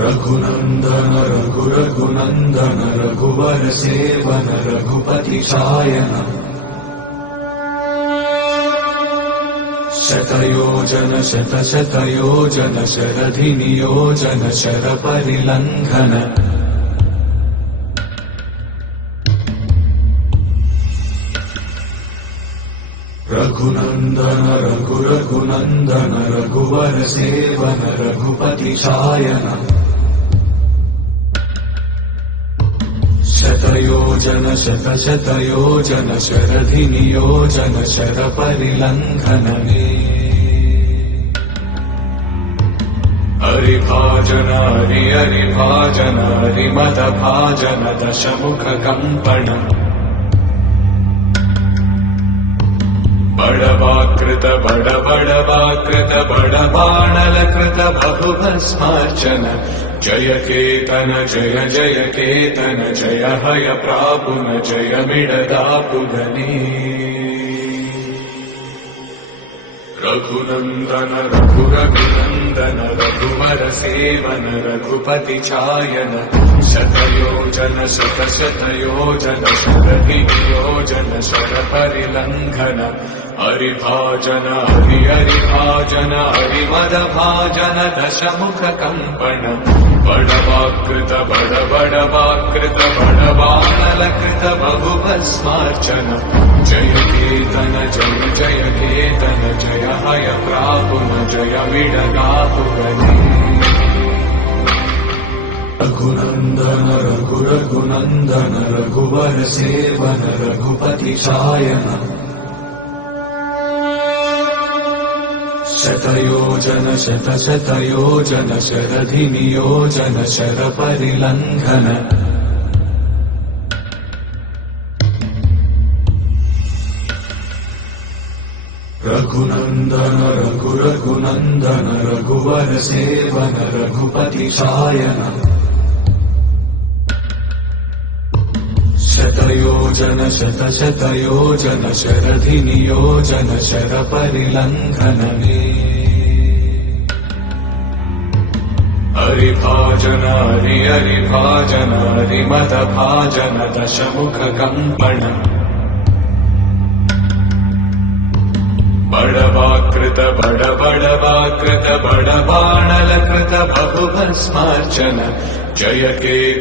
रघुनंदन रघुनंदन रघुवर seven Raghupati चायन शतयोजन शतशतयोजन शरधि नियोजन sir परिलंघन Raghunandan Raghunandan रघुवर seven Raghupati चायन शतयोजन शतशतयोजन शरधि नियोजन sir परिलंघन हरिभाजन हरिभाजन हरिमद भाजन दशमुख कंपन बड़वाकृत बड़वाकृत बड़बाणलकृत बहुभस्मार्चन जय केतन जय जय केतन जय हय प्रापुन जय मिडदापुगनी रघुनंदन रघुनंदन रघुवर सेवन रघुपति चायन शतयोजन शतशतयोजन शरधि नियोजन शर परिलंघन हरिभाजन हरिभाजन हरिमद भाजन दशमुख कंपन बड़वाकृत बड़वाकृत बड़बाणलकृत बहुभस्मार्चन जय केतन जय जय केतन जय हय प्रापुन जय मिडगापुगनी रघुनंदन रघुनंदन रघुवर सेवन रघुपति चायन शतयोजन शतशतयोजन शरधि नियोजन शर परिलंघन रघुनंदन रघुनंदन रघुवर सेवन रघुपति चायन शतयोजन शतशतयोजन शरधि नियोजन शर परिलंघन हरिभाजन हरिभाजन हरिमद भाजन दशमुख कंपन बड़वाकृत बड़वाकृत बड़बाणलकृत बहुभस्मार्चन जय केतन